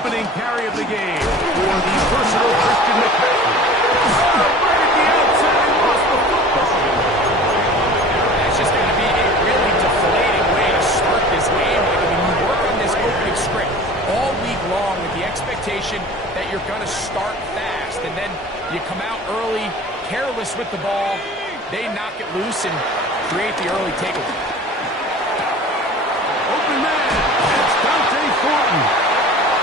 opening carry of the game for the versatile Christian McCaffrey. Oh, right at the outside, he lost the football. That's just going to be a really deflating way to start this game. I mean, you work on this opening script all week long with the expectation that you're going to start fast, and then you come out early, careless with the ball, they knock it loose and create the early takeaway. Open man, it's Dante Thornton.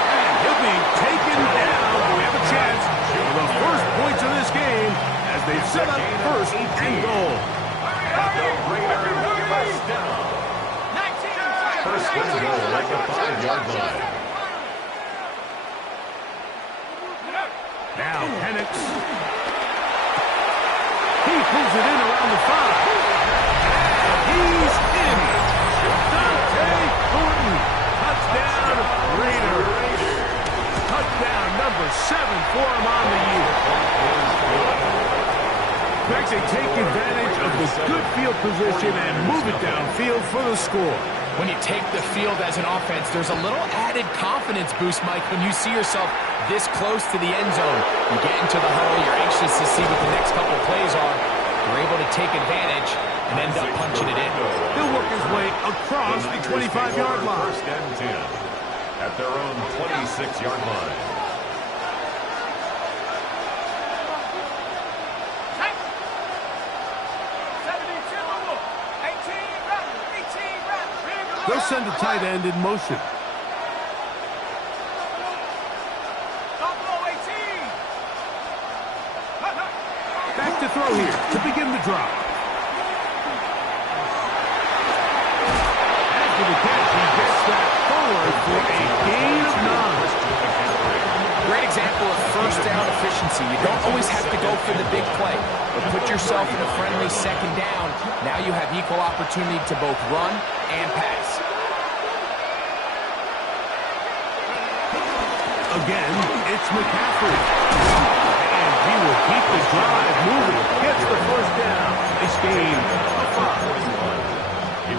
And he'll be taken down. We have a chance for the first points of this game as they set up first and goal. First and goal at the 5-yard line. Now Penix. He pulls it in around the 5. He's in. Dante Thornton. Touchdown, Raiders. Touchdown number 7 for him on the year. Next, they take advantage of the good field position and move it downfield for the score. When you take the field as an offense, there's a little added confidence boost, Mike, when you see yourself this close to the end zone. You get into the huddle, you're anxious to see what the next couple plays are. You're able to take advantage and end up punching it in. He'll work his way across the 25-yard line. First and 10 at their own 26-yard line. They'll send the tight end in motion. Back to throw here to begin the drop. After the catch, he gets that forward for a gain of 9. Great example of first down efficiency. You don't always have to go for the big play, but put yourself in a friendly second down. Now you have equal opportunity to both run and pass. Again, it's McCaffrey. And he will keep the drive moving. Gets the first down. This game of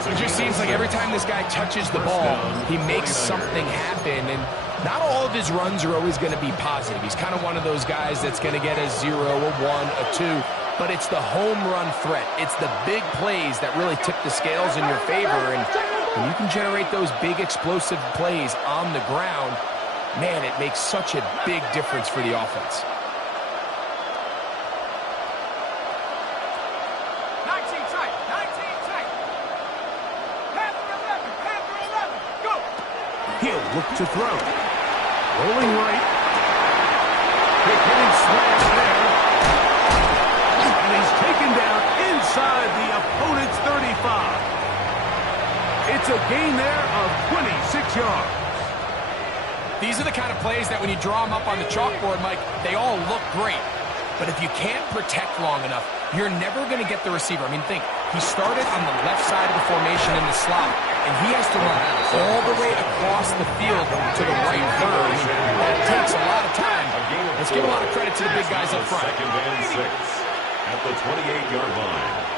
5. It just seems like every time this guy touches the ball, he makes something happen. And not all of his runs are always going to be positive. He's kind of one of those guys that's going to get a 0, a 1, a 2. But it's the home run threat. It's the big plays that really tip the scales in your favor. And when you can generate those big explosive plays on the ground, man, it makes such a big difference for the offense. 19 tight, 19 tight. Panther 11, go. He'll look to throw. Rolling right. Quick hitting slant there. And he's taken down inside the opponent's 35. It's a gain there of 26 yards. These are the kind of plays that when you draw them up on the chalkboard, Mike, they all look great. But if you can't protect long enough, you're never going to get the receiver. I mean, think, he started on the left side of the formation in the slot, and he has to run all the way across the field to the right third. That takes a lot of time. Let's give a lot of credit to the big guys up front. Second and 6 at the 28-yard line.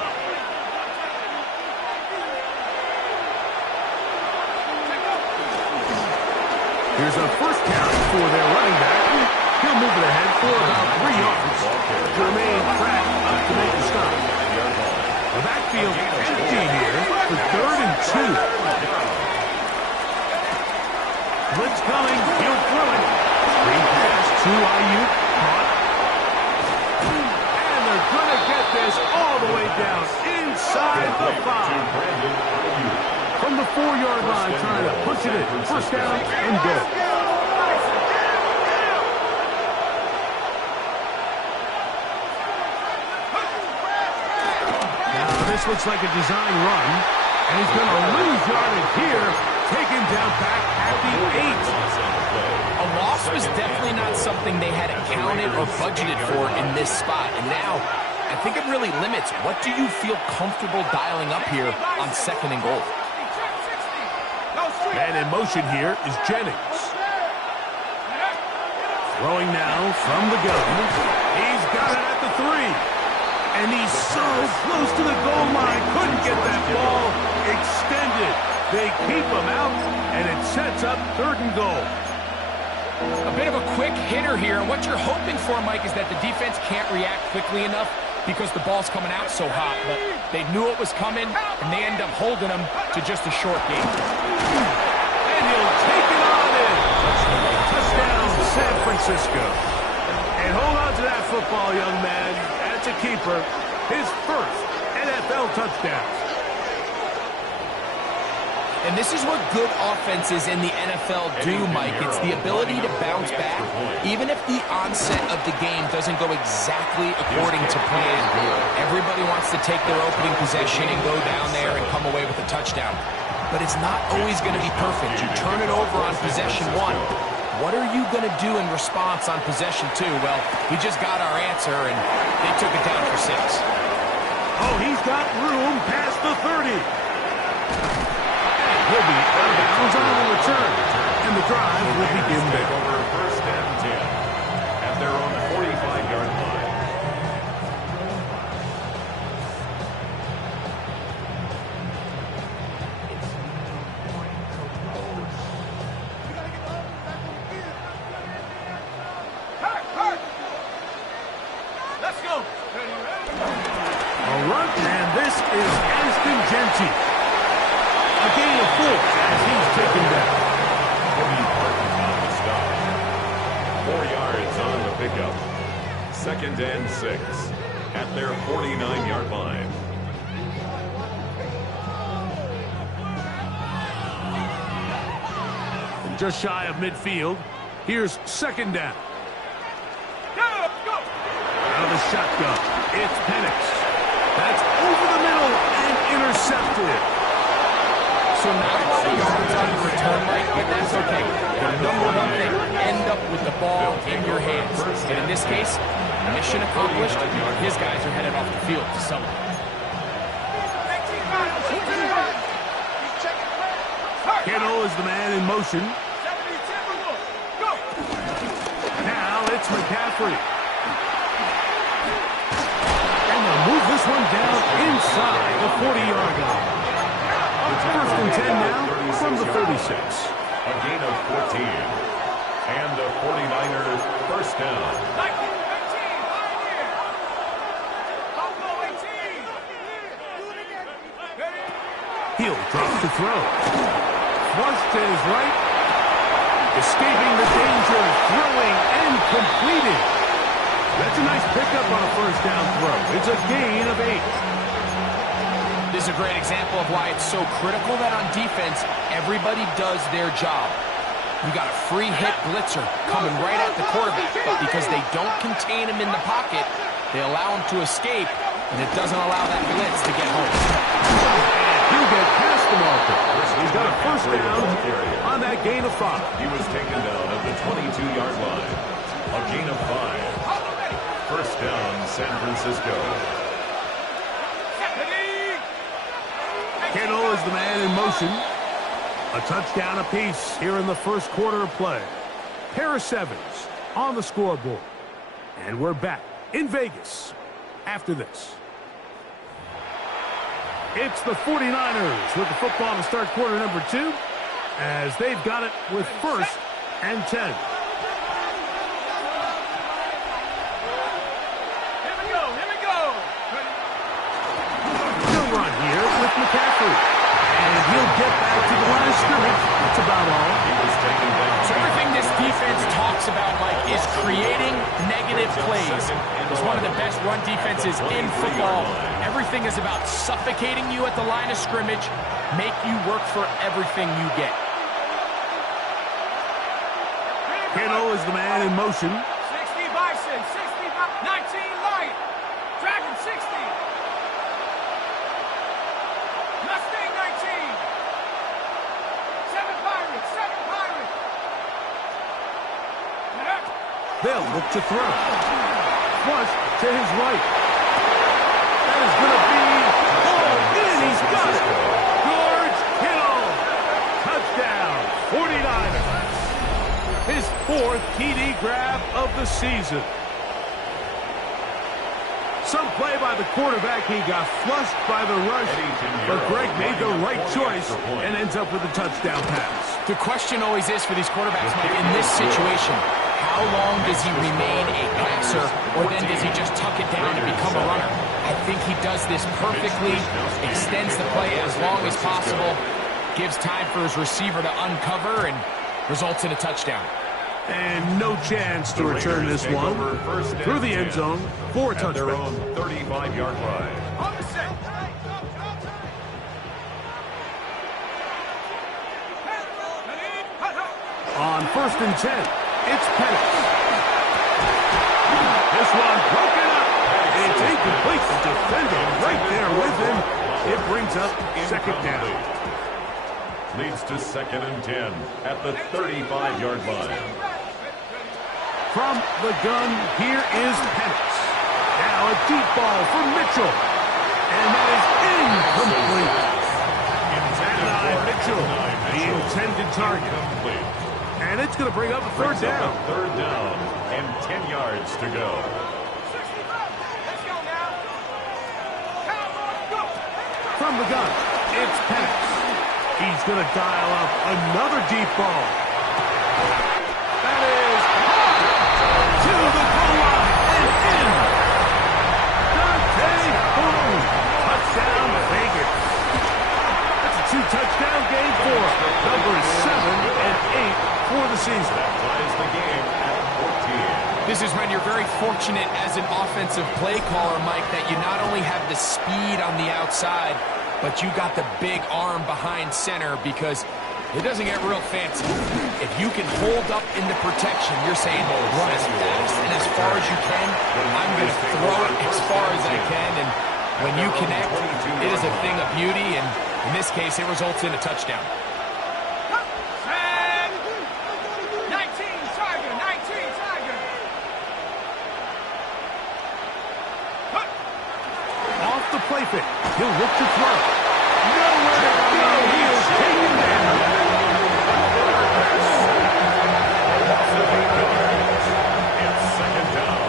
Here's a first down for their running back. He'll move it ahead for about 3 yards. Jermaine Pratt up to make the stop. The backfield empty here for 3rd and 2. Blitz coming. He'll throw it. Screen pass to Ayuk. Caught. And they're going to get this all the way down inside the 5. From the 4-yard line, trying to push it in. First down and goal. Now, this looks like a design run. And he's going to lose yardage here. Taken down back at the 8. A loss was definitely not something they had accounted or budgeted for in this spot. And now, I think it really limits. What do you feel comfortable dialing up here on 2nd and goal? Man in motion here is Jennings. Throwing now from the gun. He's got it at the 3. And he's so close to the goal line. Couldn't get that ball extended. They keep him out, and it sets up 3rd and goal. A bit of a quick hitter here, and what you're hoping for, Mike, is that the defense can't react quickly enough because the ball's coming out so hot, but they knew it was coming, and they end up holding them to just a short game. And he'll take it on in. Touchdown, San Francisco. And hold on to that football, young man. That's a keeper. His first NFL touchdown. And this is what good offenses in the NFL do, Mike. It's the ability to bounce back, even if the onset of the game doesn't go exactly according to plan. Everybody wants to take their opening possession and go down there and come away with a touchdown. But it's not always going to be perfect. You turn it over on possession 1. What are you going to do in response on possession 2? Well, we just got our answer, and they took it down for 6. Oh, he's got room past the 30. He'll be out of bounds on the return. And the drive will begin there. Over first and 10 at their own 45-yard line. Let's go. A run, and this is Aston Genty. A gain of 4 as he's taken down. Cody Parton on the stop. 4 yards on the pickup. Second and 6 at their 49-yard line. And just shy of midfield, here's second down. Go. Out of the shotgun, it's Penix. That's over the middle and intercepted. So not a lot of yards on the return, Mike, but that's okay. The number one thing, end up with the ball in your hands. And in this case, mission accomplished. His guys are headed off the field to celebrate. Kittle is the man in motion. Go. Now it's McCaffrey. And they'll move this one down inside the 40-yard line. It's first and 10 now from the 36. A gain of 14. And the 49ers first down. 19, 18, Pioneer. Combo 18. He'll drop to throw. Flush to his right. Escaping the danger, throwing and completing. That's a nice pickup on a first down throw. It's a gain of 8. This is a great example of why it's so critical that on defense, everybody does their job. You got a free hit blitzer coming right at the quarterback, but because they don't contain him in the pocket, they allow him to escape, and it doesn't allow that blitz to get home. He'll get past the marker. He's got a first down on that gain of 5. He was taken down at the 22-yard line. A gain of 5. First down, San Francisco. Kittle is the man in motion. A touchdown apiece here in the first quarter of play. Pair of 7s on the scoreboard. And we're back in Vegas after this. It's the 49ers with the football to start quarter number 2 as they've got it with first and 10. Here we go. He'll run here with McCaffrey. And he'll get back to the line of scrimmage. That's about all. He was taken down. So everything this defense talks about, Mike, is creating negative plays. It's one of the best run defenses in football. Everything is about suffocating you at the line of scrimmage, make you work for everything you get. Kittle is the man in motion. 60 Bison, 60 19 Lion, Dragon 60. Mustang 19. 7 Pirates, 7 Pirates. They'll look to throw. Flush to his right. That is going to be all in. He's got it. George Kittle. Touchdown. 49ers. His 4th TD grab of the season. Some play by the quarterback. He got flushed by the rush, but Greg made the right choice and ends up with a touchdown pass. The question always is for these quarterbacks, Mike, in this situation, how long does he remain a passer, or then does he just tuck it down and become a runner? I think he does this perfectly, extends the play as long as possible, gives time for his receiver to uncover, and results in a touchdown. And no chance to return this one through the end zone for a touchback. Their own 35-yard line. On the set. On 1st and 10, it's Penix. This one broken up. It's incomplete. The defender right there with him. It brings up 2nd down. Leads to 2nd and 10 at the 35-yard line. From the gun, here is Penix. Now a deep ball for Mitchell. And that is incomplete. Mitchell, the intended target. And it's going to bring up a 3rd down. 3rd down and 10 yards to go. Let's go now. Cowboys, go. From the gun, it's Penix. He's going to dial up another deep ball. That is to the goal line and in. Dante Boone. Touchdown Vegas. That's a 2-touchdown game for numbers 7 and 8 for the season. That ties the game at 14. This is when you're very fortunate as an offensive play caller, Mike, that you not only have the speed on the outside, but you got the big arm behind center, because it doesn't get real fancy. If you can hold up in the protection, you're saying, run as fast and as far as you can. I'm going to throw it as far as I can. And when you connect, it is a thing of beauty. And in this case, it results in a touchdown. 19 Tiger, 19 Tiger. Off the play fake. He'll look to throw. Nowhere to go. He is taken down. It's 2nd down.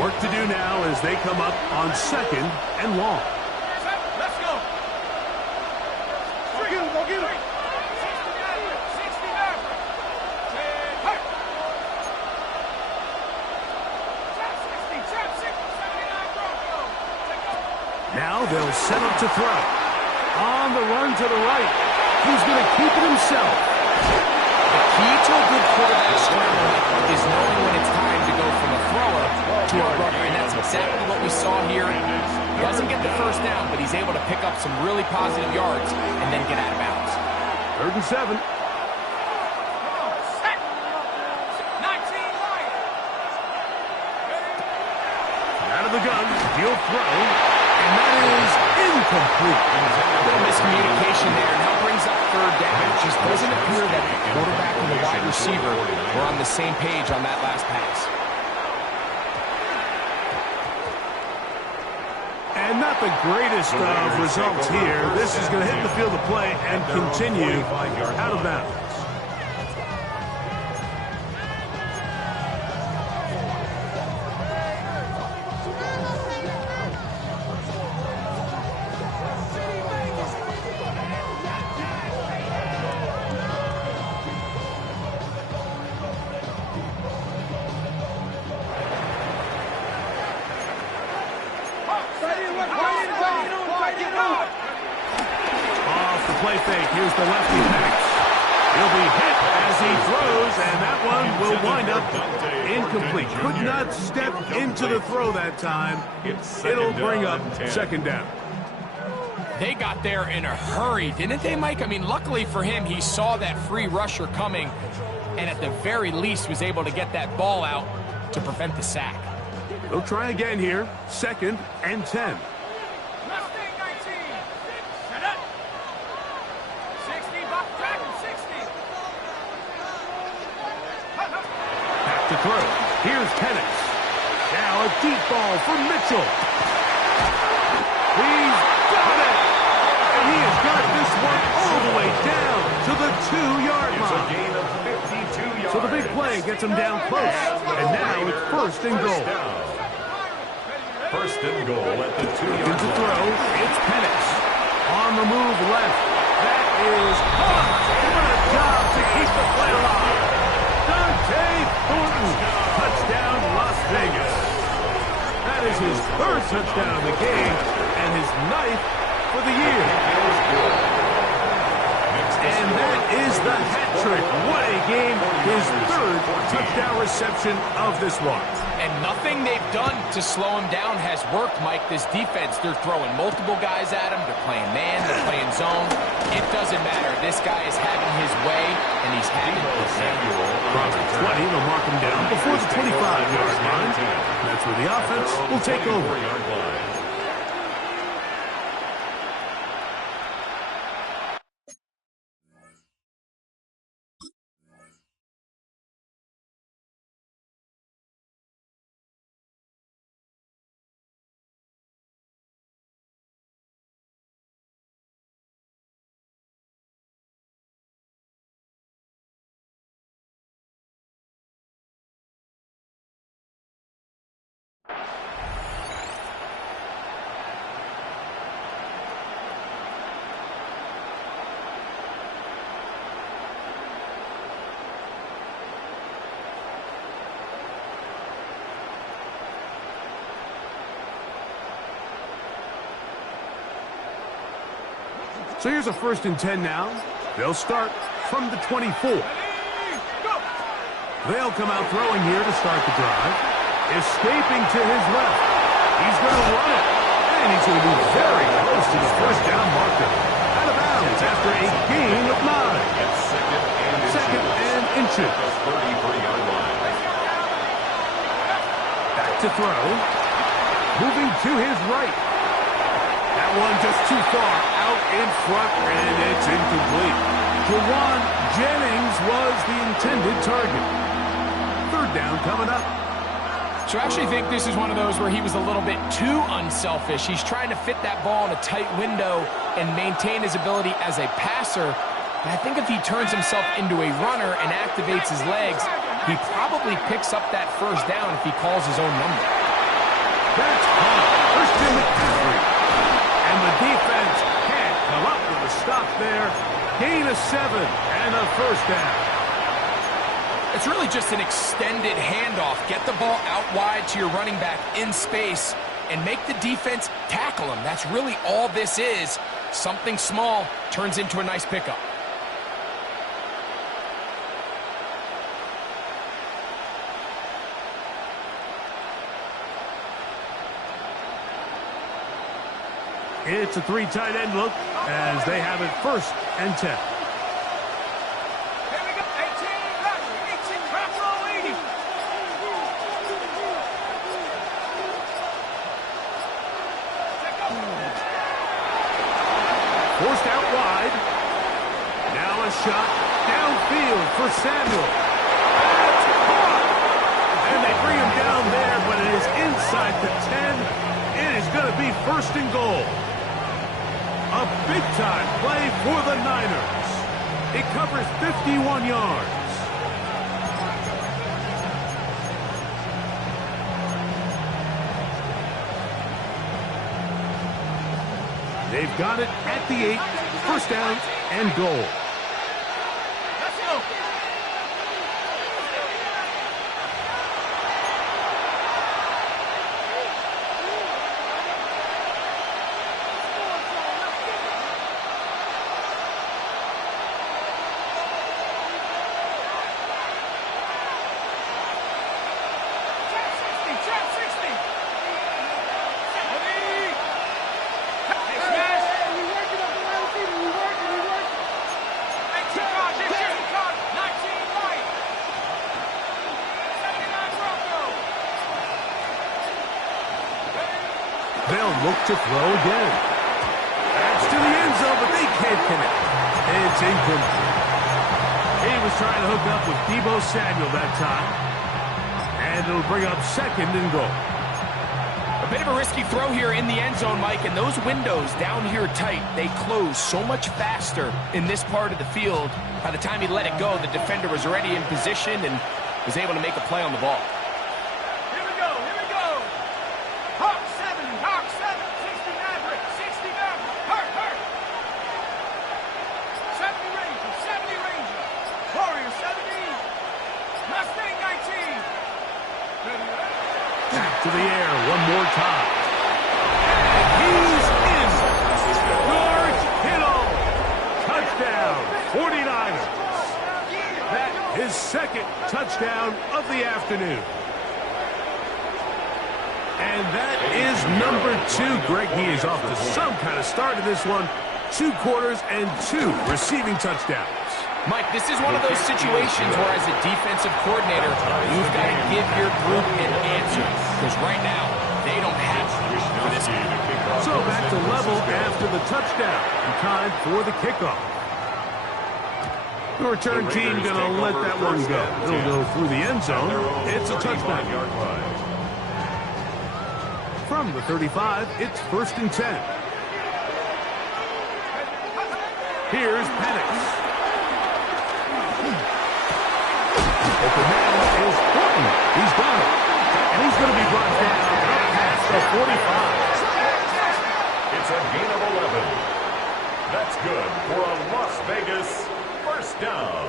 Work to do now as they come up on 2nd and long. Let's go. Go get him, go get him. 60 average. Hey. Trap 60, 79 Broncos. Now they'll set up to throw. On the run to the right. He's going to keep it himself. The key to a good quarterback scramble is knowing when it's time to go from a thrower to a runner, and that's exactly what we saw here. He doesn't get the 1st down, but he's able to pick up some really positive yards and then get out of bounds. 3rd and 7. 19 Lions. Out of the gun. He'll throw. And that is incomplete. A little miscommunication there. Now brings up 3rd down. It just doesn't appear that the quarterback and the wide receiver were on the same page on that last pass. And not the greatest of results here. This is going to hit the field of play and continue out of bounds. Off the play fake. Here's the lefty Penix. He'll be hit as he throws, and that one will wind up incomplete. Could not step into the throw that time. It'll bring up 2nd down. They got there in a hurry, didn't they, Mike? I mean, luckily for him, he saw that free rusher coming, and at the very least was able to get that ball out to prevent the sack. They'll try again here. 2nd and 10. Mustang 19. Set up. 60, Buck Dragon 60. Back to throw. Here's Penix. Now a deep ball for Mitchell. He's got it. And he has got this one all the way down to the 2-yard line. It's a gain of gets him down close. And now it's first and goal. First and goal at the 2-yard Into line. throw, it's Penix. On the move left. That is caught. What a job to keep the play alive. Dante Thornton. Touchdown, Las Vegas. That is his third touchdown of the game and his 9th for the year. And that is the hat trick. What a game. His third touchdown reception of this one. And nothing they've done to slow him down has worked, Mike. This defense, they're throwing multiple guys at him. They're playing man, they're playing zone. It doesn't matter. This guy is having his way, and he's having his way. From the 20, they'll mark him down before the 25-yard line. That's where the offense will take over. So here's a 1st and 10 now. They'll start from the 24. They'll come out throwing here to start the drive. Escaping to his left. He's going to run it. And he's going to be very close to the first down marker. Out of bounds after a gain of 9. Second and inches. Back to throw. Moving to his right. That one just too far out in front, and it's incomplete. Jawan Jennings was the intended target. 3rd down coming up. So I actually think this is one of those where he was a little bit too unselfish. He's trying to fit that ball in a tight window and maintain his ability as a passer. But I think if he turns himself into a runner and activates his legs, he probably picks up that first down if he calls his own number. That's caught. Christian McCaffrey. And the defense can't come up with a stop there. Gain of 7 and a first down. It's really just an extended handoff. Get the ball out wide to your running back in space and make the defense tackle him. That's really all this is. Something small turns into a nice pickup. It's a 3 tight end look as they have it 1st and 10. Here we go. 18, back row 80. Forced out wide. Now a shot downfield for Samuel. That's caught. And they bring him down there, but it is inside the 10. It is going to be 1st and goal. A big-time play for the Niners. It covers 51 yards. They've got it at the 8. 1st down and goal. Let's go. They'll look to throw again. That's to the end zone, but they can't connect. It's incomplete. He was trying to hook up with Deebo Samuel that time. And it'll bring up 2nd and goal. A bit of a risky throw here in the end zone, Mike, and those windows down here tight, they close so much faster in this part of the field. By the time he let it go, the defender was already in position, and was able to make a play on the ball. Here we go, here we go. Hawk 70, Hawk 7, 60 Maverick, 60 Maverick, hurt. 70 Ranger, 70 Ranger. Warrior 70, Mustang 19. Back to the air one more time. And he's in. George Kittle. Touchdown, 49ers. That his second touchdown of the afternoon. And that is number 2. Greg, he is off to some kind of start in this one. 2 quarters and 2 receiving touchdowns. Mike, this is one of those situations where as a defensive coordinator, you've got to give your group an answer. Because right now, they don't have it for this game. So back to level after the touchdown. And time for the kickoff. The return team going to let that one go. It'll go through the end zone. It's a touchdown. From the 35, it's 1st and 10. Here's Penix. Open man is Horton. He's got it. And he's going to be brought down past the 45. It's a gain of 11. That's good for a Las Vegas first down.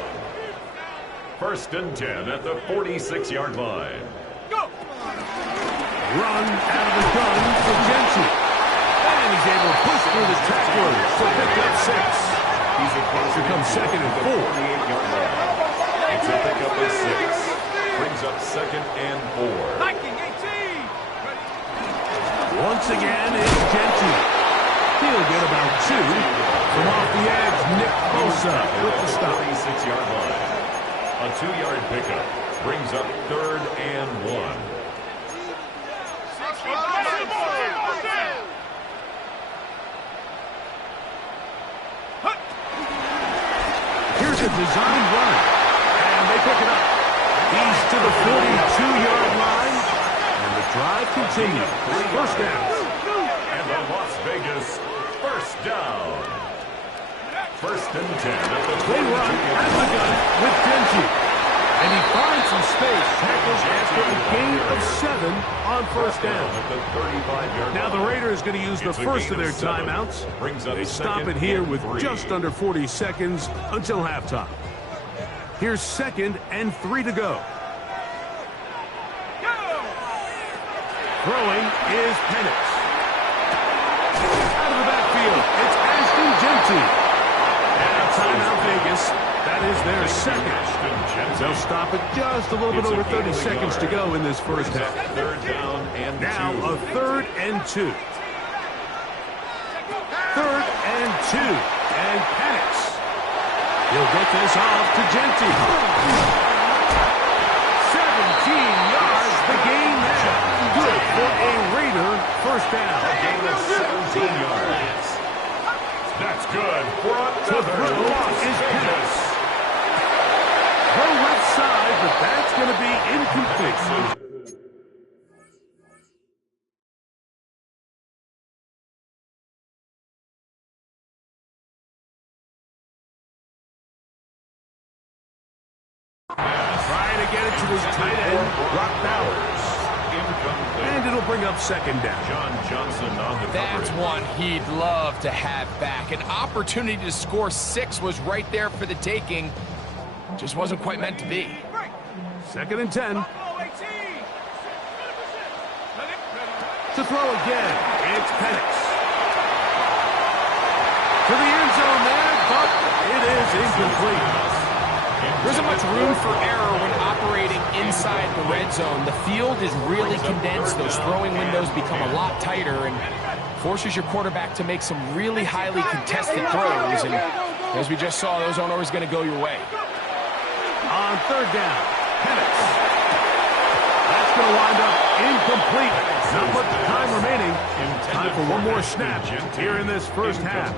1st and 10 at the 46-yard line. Go! Run out of the gun for Jensen. And he's able to push through the tacklers to pick up 6. Here comes 2nd and 4. It's a pickup of 6. Brings up 2nd and 4. Viking 18. Once again, it's Jensen. He'll get about 2. From off the edge, Nick Bosa with the stop. 36-yard line. A 2-yard pickup. Brings up 3rd and 1. Here's a design run. And they pick it up. He's to the 42-yard line. And the drive continues. 1st down. And the Las Vegas first down. 1st and 10 at the They run out of the gun with Denji. And he finds some space. Tackles after a gain of 7 on 1st down. At the 35-yard Now the Raiders going to use the It's a first gain of their of 7. timeouts. Brings up They stop 2nd it here and with 3. just under 40 seconds until halftime. Here's 2nd and 3 to go. Throwing is Penix. Out of the backfield, it's Ashton Genty. And a timeout Vegas. That is their 2nd. They'll stop it just a little bit over 30 seconds to go in this first half. 3rd down and 2. Now a 3rd and 2. 3rd and 2. And Penix. He'll get this off to Genty. 17 yards, the gain there. Good for a Raider first down. A gain of 17 yards. That's good for To another throw Las is Penix. Vegas. Throw left side, but that's going to be incomplete. Trying to get it to his tight end, Brock Bowers. And it'll bring up 2nd down. John Johnson on the That's coverage. one he'd love to have back. An opportunity to score 6 was right there for the taking. Just wasn't quite meant to be. 2nd and 10. Buffalo 18. To throw again, it's Penix. To the end zone there, but it is incomplete. There isn't much room for error when operating inside the red zone. The field is really condensed. Those throwing windows become a lot tighter and forces your quarterback to make some really highly contested throws. And as we just saw, those aren't always going to go your way. On 3rd down, Penix. That's going to wind up incomplete. Not much time remaining. Time for one more snap here in this first half.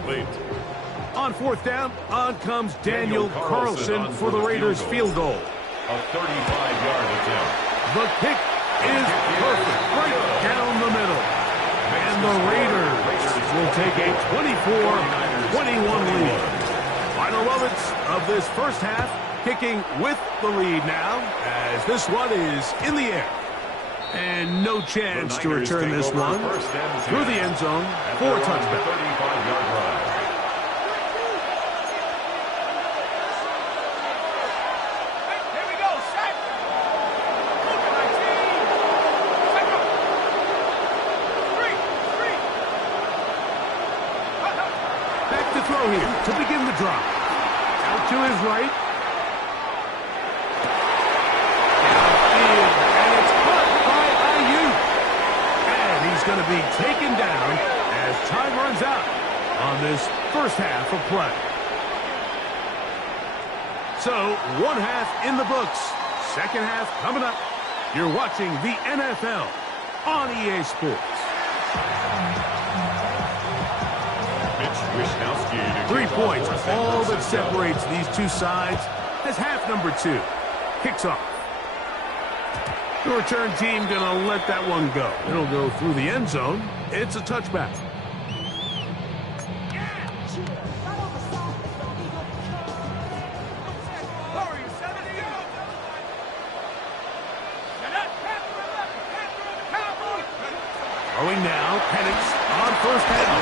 On 4th down, on comes Daniel Carlson for the Raiders field goal. A 35-yard attempt. The kick is perfect, right down the middle. And the Raiders will take a 24-21 lead. Final moments of this first half kicking with the lead now, as this one is in the air. And no chance to return this one through the end zone for a touchdown. 35-yard line. Here we go, set. Move it, 19. Set up. Three. Back to throw here to begin the drive. Out to his right. Downfield, and it's caught by Ayuk. And he's going to be taken down as time runs out on this first half of play. So, one half in the books. Second half coming up. You're watching the NFL on EA Sports. 3 points, all that separates these two sides as half number 2 kicks off. The return team going to let that one go. It'll go through the end zone. It's a touchback. Throwing now, Penix on first down.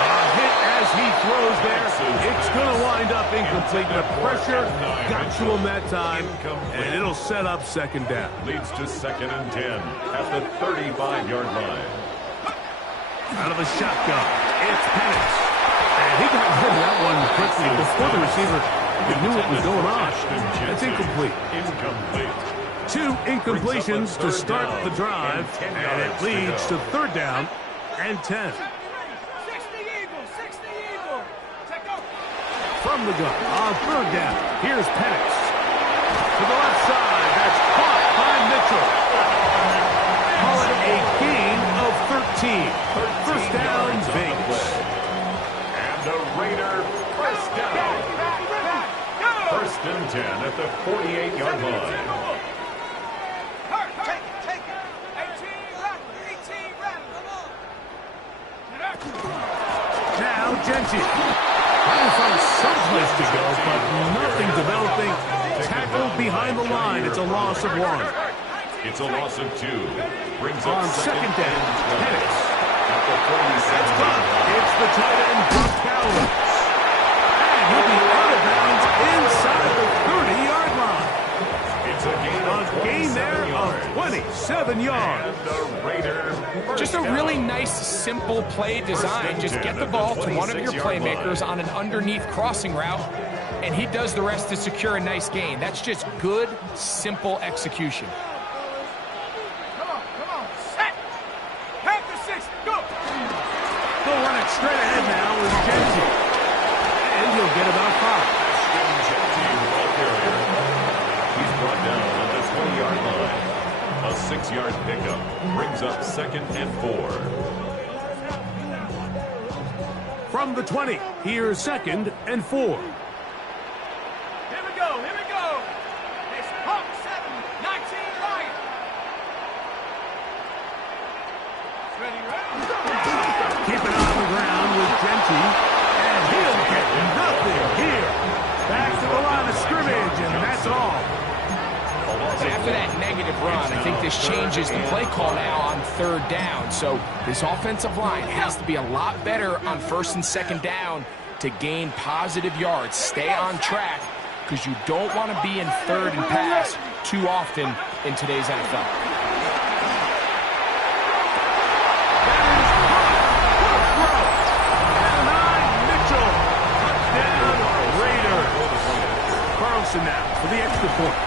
A hit as he throws there. It's going to wind up incomplete. The pressure got to him that time, and it'll set up second down. Leads to 2nd and 10 at the 35-yard line. Out of a shotgun, it's Penix. And he got rid of that one quickly before the receiver knew what was going on. That's incomplete. Incomplete. 2 incompletions to start the drive, and it leads to 3rd down and 10. 60 Eagles. Check out. From the gun on 3rd down, here's Penix. To the left side, that's caught by Mitchell. Call it a gain of 13. First down, Vegas. And a Raider first down. First and 10 at the 48-yard line. Take it. 18 rattle. Now, Genty. Trying to find someplace to go, but nothing developing. Tackled behind the line. It's a loss of 1. It's a loss of 2. Brings On up second down, Penix. at the 47-yard line. It's the tight end, Brock Bowers. And he'll be out of bounds inside the 30-yard line. It's a gain of A gain there of 27 yards. And the Raiders Just a really nice, simple play design. Just get the ball to one of your playmakers on an underneath crossing route, and he does the rest to secure a nice gain. That's just good, simple execution. Come on. Set. Half the 6. Go. They'll run it straight ahead now with Genty. And he'll get about 5. He's brought down on the 20-yard line. A 6-yard pickup brings up 2nd and 4. From the 20, here's 2nd and 4. Here we go. It's Hawk 7, 19 Lion. Ready. Keep it on the ground with Genty. And he'll get nothing here. Back to the line of scrimmage, and that's all. But after that negative run, I think this changes the play call now on 3rd down. So this offensive line has to be a lot better on 1st and 2nd down to gain positive yards. Stay on track, because you don't want to be in 3rd and pass too often in today's NFL. Now for the extra point.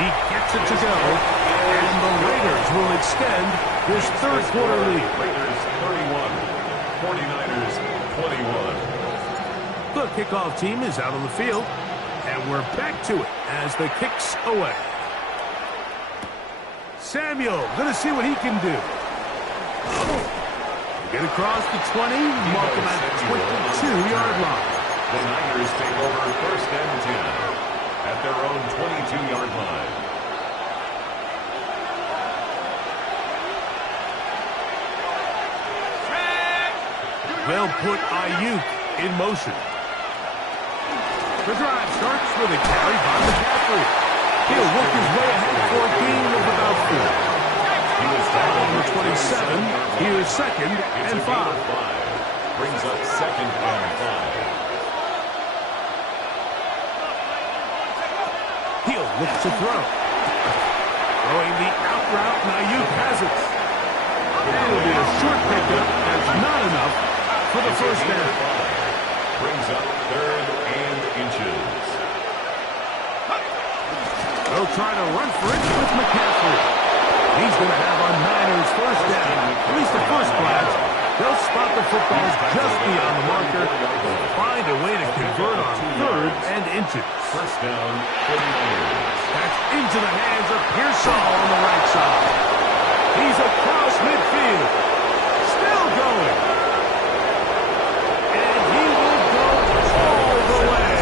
He gets it to go, and the Raiders will extend this 3rd quarter lead. Raiders 31, 49ers 21. The kickoff team is out on the field, and we're back to it as the kick's away. Samuel going to see what he can do. Get across the 20, mark him at the 22-yard line. The Niners take over 1st and 10 at their own 22-yard line. They'll put Ayuk in motion. The drive starts with a carry by McCaffrey. He'll work his way ahead for a gain of about 4. He was down Number 27, here's 2nd and 5. Brings up 2nd and 5. He'll look to throw. Throwing the out route, Ayuk has it. It'll be a short pickup. That's not enough for the first down. Brings up 3rd and inches. They'll try to run for it with McCaffrey. He's going to have a Niners first down. At least the first glance. They'll spot the footballs just beyond the marker. They'll find a way to convert on 3rd and inches. First down, 49ers. That's into the hands of Pearsall on the right side. He's across midfield. Still going. And he will go all the way.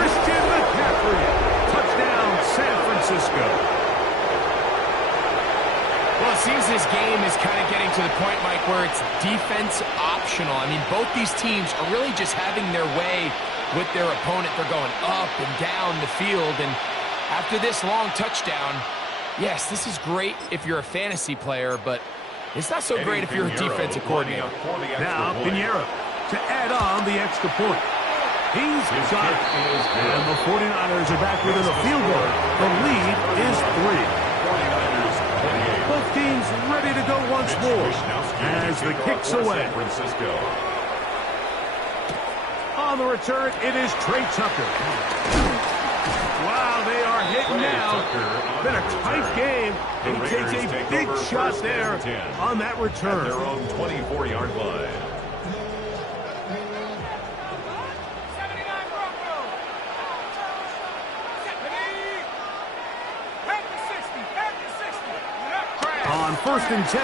Christian McCaffrey. Touchdown, San Francisco. Well, it seems this game is kind of getting to the point, Mike, where it's defense optional. I mean, both these teams are really just having their way with their opponent. They're going up and down the field, and after this long touchdown, yes, this is great if you're a fantasy player, but it's not so great if you're a defensive coordinator. Now, Pinheiro to add on the extra point. He's got it, and the 49ers are back within a field goal. The lead is 3. Both teams ready to go once more as the kick's away. On the return, it is Trey Tucker. Wow, they are hitting now. Been a tight game, and he takes a big shot there on that return. Their own 24-yard line. On 1st and 10,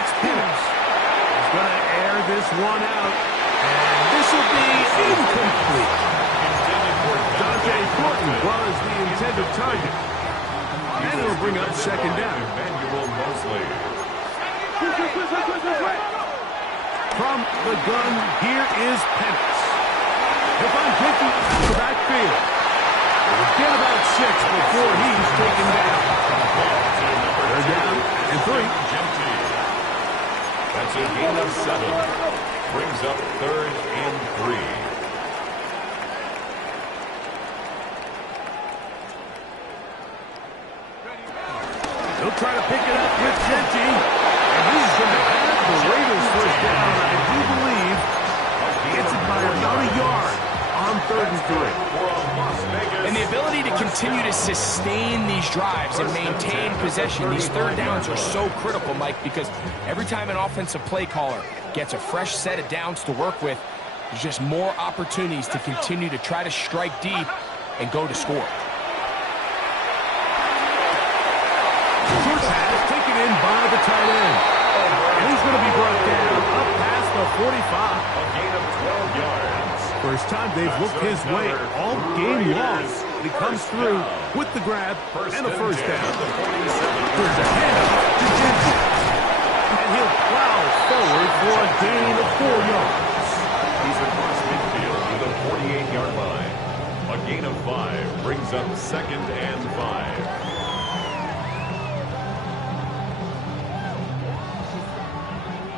it's Penix. He's going to air this one out, and this will be incomplete. Dante Thornton was the intended target. And it'll bring up 2nd down. From the gun, here is Penix. If I'm picking out the backfield, we'll get about 6 before he's taken down. They're down and 3. That's a gain of 7. Brings up 3rd and 3. He'll try to pick it up with Genty. And he's going to have the Raiders first down. I do believe he gets it by about a yard on 3rd and 3. And the ability to continue to sustain these drives and maintain possession, these 3rd downs are so critical, Mike, because every time an offensive play caller gets a fresh set of downs to work with, there's just more opportunities to continue to try to strike deep and go to score. Short pass taken in by the tight end. And he's going to be brought down up past the 45. A gain of 12 yards. First time they've looked his way all game long. He comes through with the grab and a first down. There's a handoff to Jensen. And he'll plow forward for a gain of 4 yards. He's across midfield to the 48-yard line. A gain of 5 brings up 2nd and 5.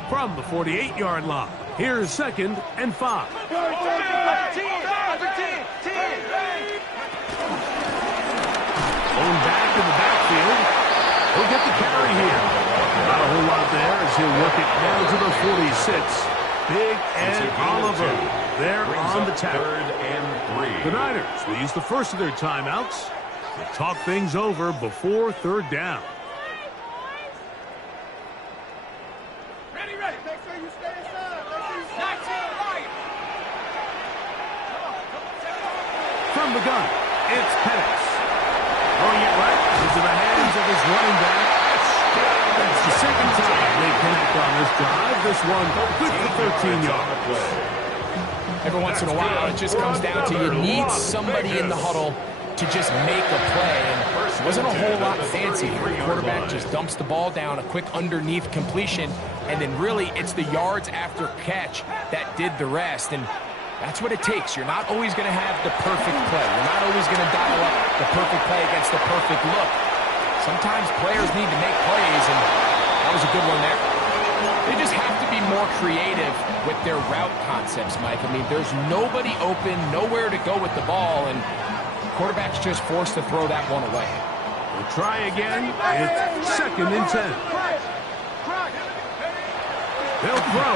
From the 48-yard line, here's 2nd and 5. Going back in the backfield. He'll get the carry here. Not a whole lot there as he'll work it down to the 46. Big Ed Oliver there on the tackle. 3rd and 3. The Niners will use the first of their timeouts to talk things over before 3rd down. Ready. Make sure you stay inside. From the gun, it's Penix. Throwing it right into the hands of his running back. That's the 2nd time they connect on this drive. This one good for 13 yards. Every once in a while, it just comes down to you need somebody in the huddle to just make a play. And it wasn't a whole lot fancy here. The quarterback just dumps the ball down, a quick underneath completion, and then really it's the yards after catch that did the rest. And That's what it takes. You're not always going to have the perfect play. You're not always going to dial up the perfect play against the perfect look. Sometimes players need to make plays, and that was a good one there. They just have to be more creative with their route concepts, Mike. I mean, there's nobody open, nowhere to go with the ball, and quarterback's just forced to throw that one away. We'll try again. It's 2nd and 10. They'll throw.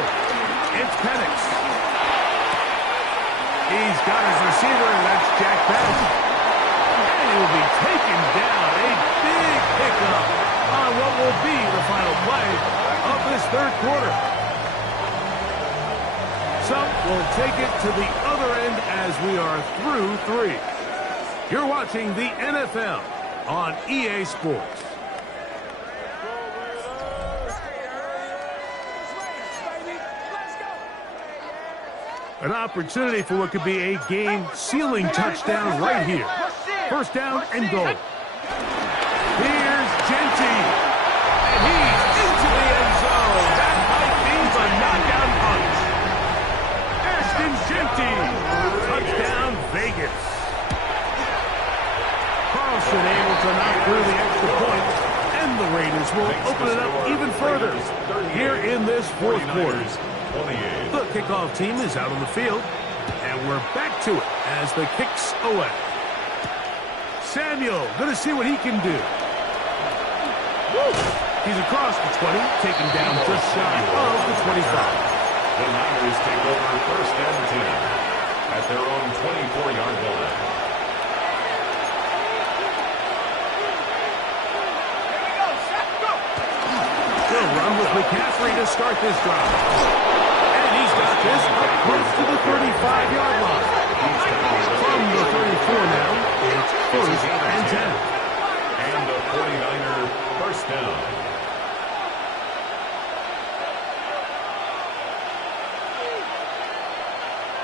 It's Penix. He's got his receiver, and that's Jack Penix. And he will be taken down. A big pickup on what will be the final play of this 3rd quarter. So we'll take it to the other end as we are through 3. You're watching the NFL on EA Sports. An opportunity for what could be a game-sealing touchdown right here. 1st down and goal. Here's Genty. And he's into the end zone. That might be the knockout punch. Ashton Genty. Touchdown, Vegas. Carlson able to knock through the extra point. And the Raiders will open it up even further here in this 4th quarter. The kickoff team is out on the field, and we're back to it as the kick's away. Samuel, going to see what he can do. Woo! He's across the 20, taken down just shy of the 25. The Niners take over 1st and 10 at their own 24-yard line. They'll run with McCaffrey to start this drive. He's got this up close to the 35-yard line. From the 34 now, it's 1st and 10. And the 49er 1st down.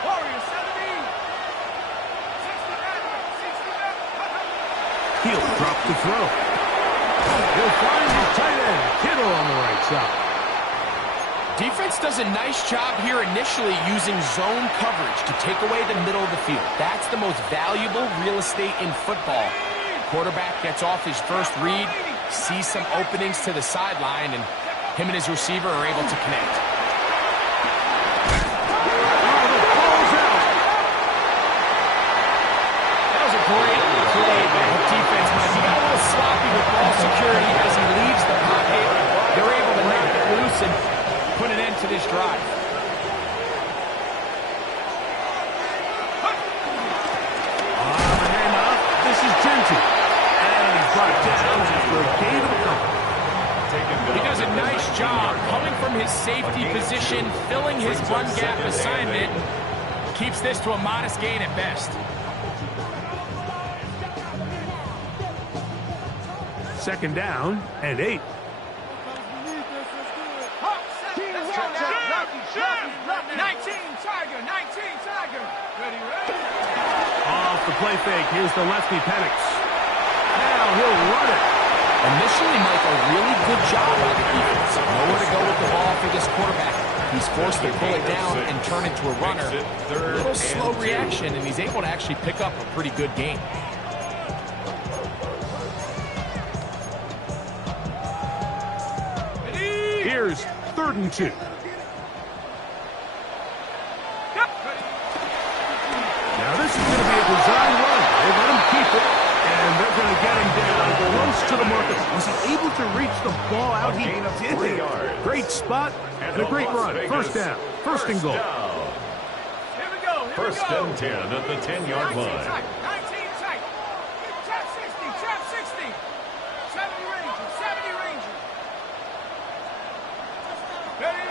Warriors 70. 69. He'll drop the throw. He'll find his tight end, Kittle, on the right side. Defense does a nice job here initially using zone coverage to take away the middle of the field. That's the most valuable real estate in football. Quarterback gets off his first read, sees some openings to the sideline, and him and his receiver are able to connect. That was a great play by the defense, Mike. He got a little sloppy with ball security as he leaves the pocket. They're able to knock it loose and put an end to this drive. On the handoff, this is Genty. And he's brought down after a gain of a couple. He does a nice job coming from his safety position, filling his run gap assignment. Keeps this to a modest gain at best. 2nd down and 8. 19 Tiger. Ready. Off the play fake, here's the lefty Penix. Now he'll run it. Initially, Mike, a really good job by the defense. Nowhere to go with the ball for this quarterback. He's forced to pull it down and turn into a runner. A little slow reaction, and he's able to actually pick up a pretty good gain. Here's 3rd and 2. Now this is going to be a design run. They let him keep it, and they're going to get him down close to the marker. Was he able to reach the ball out? He did it. Great spot and a great run. 1st down. 1st and goal. Here we go. 1st and 10 at the 10-yard line. 19 tight. Trap 60. 70 Ranger. Ready.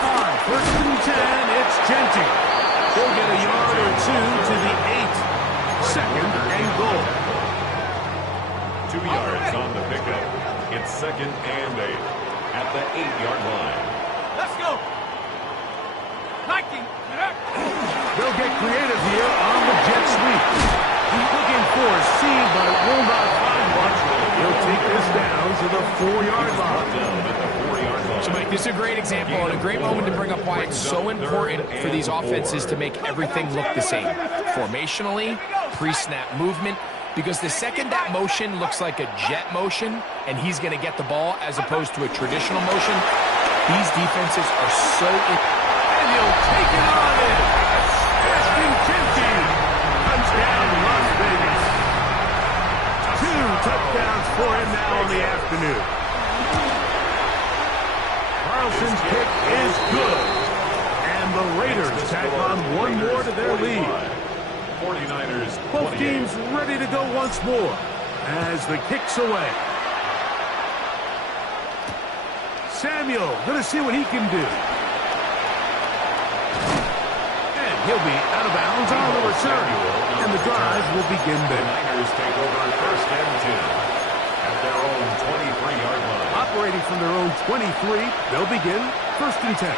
On 1st and 10, it's Genty. He'll get a yard or two to the 8. 2nd and goal. 2 yards on the pickup. It's 2nd and 8 at the 8-yard line. Let's go. Nike. They'll get creative here on the jet sweep. Looking for a seam, but will not find one. He'll take this down to the 4-yard line. Down at the 4-yard line. So, Mike, this is a great example and a great moment to bring up why it's so important for these offenses to make everything look the same. Formationally, pre-snap movement, because the second that motion looks like a jet motion and he's going to get the ball as opposed to a traditional motion, these defenses are so... And he'll take it on in. Ashton Kinsey comes down Las Vegas. 2 touchdowns for him now in the afternoon. Carlson's kick is good. And the Raiders tack on one more to their lead. 49ers. Both teams ready to go once more as the kick's away. Samuel going to see what he can do. And he'll be out of bounds on the return. And the drive will begin The there. Niners take over first and 10 at their own 23-yard line. Operating from their own 23, they'll begin first and 10.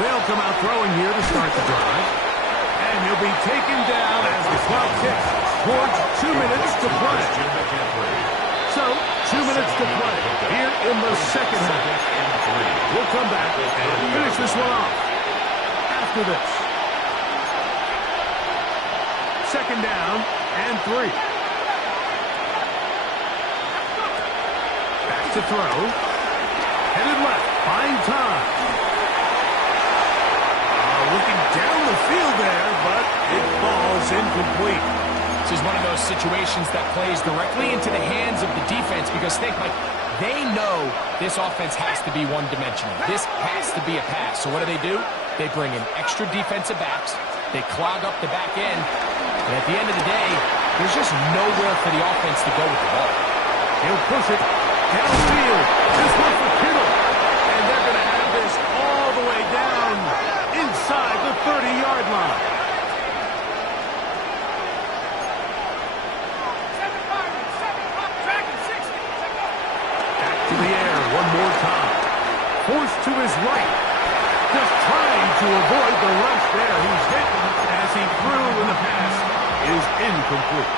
They'll come out throwing here to start the drive. And he'll be taken down as the clock ticks towards 2 minutes to play. So, 2 minutes to play here in the second half. We'll come back and finish this one off after this. Second down and 3. Back to throw. Headed left. Buying time. Looking down the field there, but it falls incomplete. This is one of those situations that plays directly into the hands of the defense because think, like, they know this offense has to be one-dimensional. This has to be a pass. So what do? They bring in extra defensive backs. They clog up the back end. And at the end of the day, there's just nowhere for the offense to go with the ball. He'll push it downfield. This one for Kittle. And they're going to have this all the way down inside the 30-yard line. Back to the air one more time. Forced to his right. Just trying to avoid the rush there. He's hit as he threw in the pass is incomplete.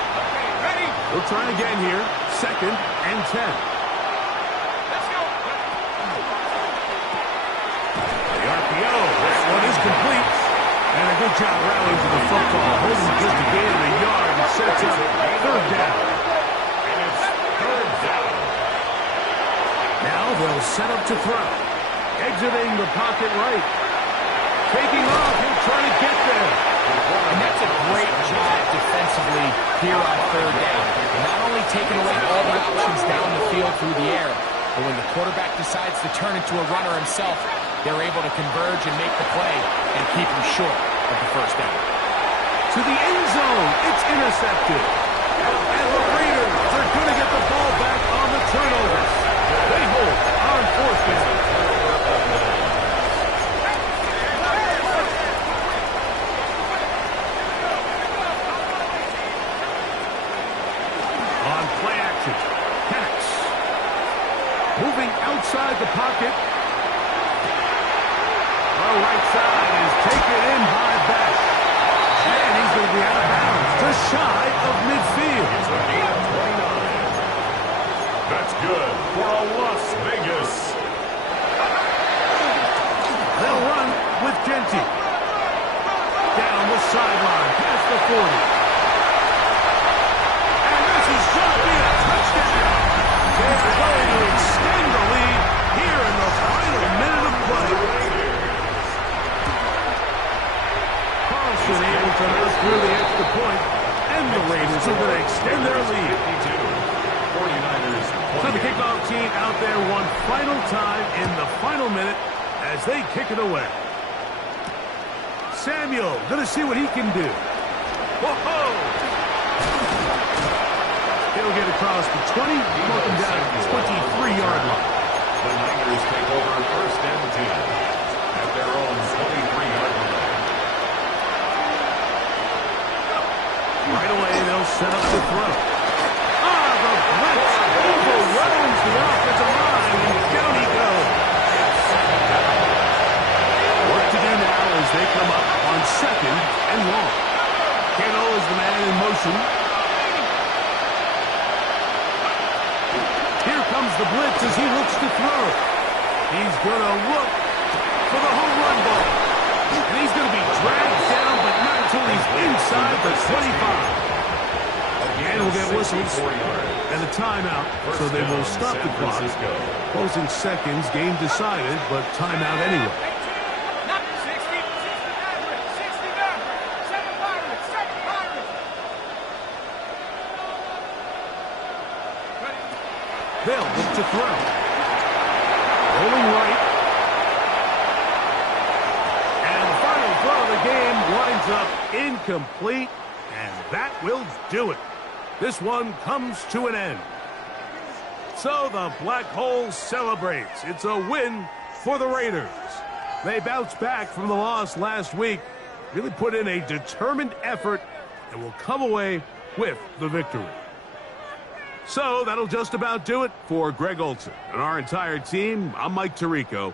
We'll try again here. Second and 10. The RPO. This one is complete. And a good job rallying to the football. Holding just a gain of a yard and sets up third down. And it's third down. Now they'll set up to throw. Exiting the pocket right. Taking off. He'll try to get there. And that's a great job defensively here on third down. Not only taking away all the options down the field through the air, but when the quarterback decides to turn into a runner himself, they're able to converge and make the play and keep him short of the first down. To the end zone. It's intercepted. And the Raiders are going to get the ball back on the turnover. They hold on fourth down. On play action. Penix. Moving outside the pocket. The right side is taken in by Beck. And he's going to be out of bounds, just shy of midfield. It's a gain of 29. That's good for a Las Vegas. They'll run with Genty. Down the sideline, past the 40. And this is going to be a touchdown. They're going to extend the lead here in the final minute of play. Carlson able to run through the extra point, and the Raiders are going to extend their lead. 49ers. So the kickoff team out there one final time in the final minute as they kick it away. Samuel going to see what he can do. Whoa! He'll get across the 20, mark him down at the 23-yard line. The Niners take over first and 10 at their own 23-yard line. Right away, they'll set up the throw. The blitz overwhelms the offensive line, and down he goes. Work to do now as they come up on second and long. Kittle is the man in motion. Here comes the blitz as he He's going to look for the home run ball. And he's going to be dragged down, but not until he's inside the 25. And we'll get whistles and a timeout, so they will stop the clock. Closing seconds, game decided, but timeout anyway. They'll look to throw. Rolling right. And the final throw of the game winds up incomplete, and that will do it. This one comes to an end. So the Black Hole celebrates. It's a win for the Raiders. They bounced back from the loss last week, really put in a determined effort, and will come away with the victory. So that'll just about do it for Greg Olson and our entire team. I'm Mike Tirico.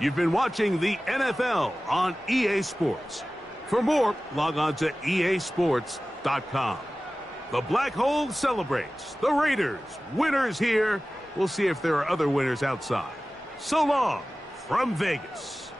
You've been watching the NFL on EA Sports. For more, log on to easports.com. The Black Hole celebrates. The Raiders, winners here. We'll see if there are other winners outside. So long from Vegas.